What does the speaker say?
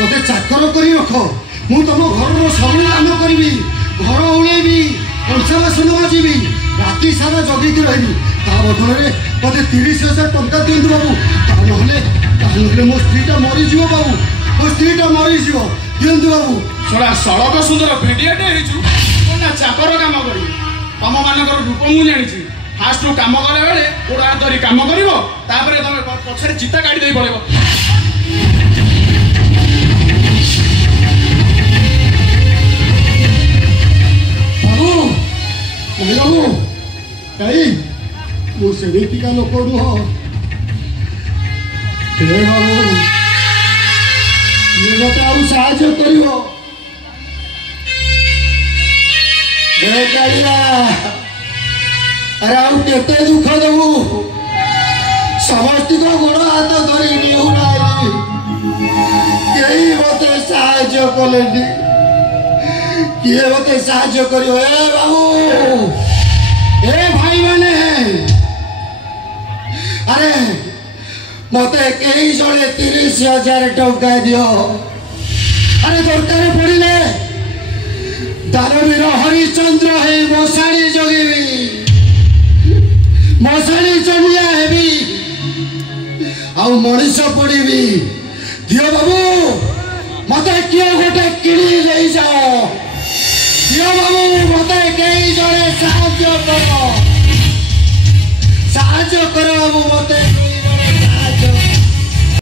मत चाकर कर रख मु तुम घर सब काम करी घर उड़ेबी कंसा बासन बाजी राति सारा जगिक रही बदल में मत 30,000 टंका दिंतु बाबू ना मो स्त्रीटा मरीज बाबू मो स्त्रीटा मरीज दिंतु बाबू छोड़ा सड़क सुंदर भेड़ियाटे ना चाकर काम कर तुम मान रूप मुझे जानी फास्ट कम कला बेले गोड़ हाथ धरी कम कर तुम पछे चिता काढ़ी दे पड़े बाबू नहीं बाबू कहीं मुझे लोक नुह बाबू ये मत आउ साहाଯ୍य कर अरे आउ केते दुख देबू समस्त को गोड़ हाथ धरी नेहुना कई मत साहाଯ୍य कले किए मत साहाଯ୍य कर बाबू ए भाई माने अरे मत कई जड़े 30,000 टंका दियो अरे दरकार पड़े दानवीर हरिश्चंद्र है मशाणी जगेबी मशाणी चंडिया हेबी आउ मनीष पड़ी दियो बाबू मत किए गोटे किणी ले जाओ दियो बाबू मत कई जड़े साहाଯ୍य कर बाबू मत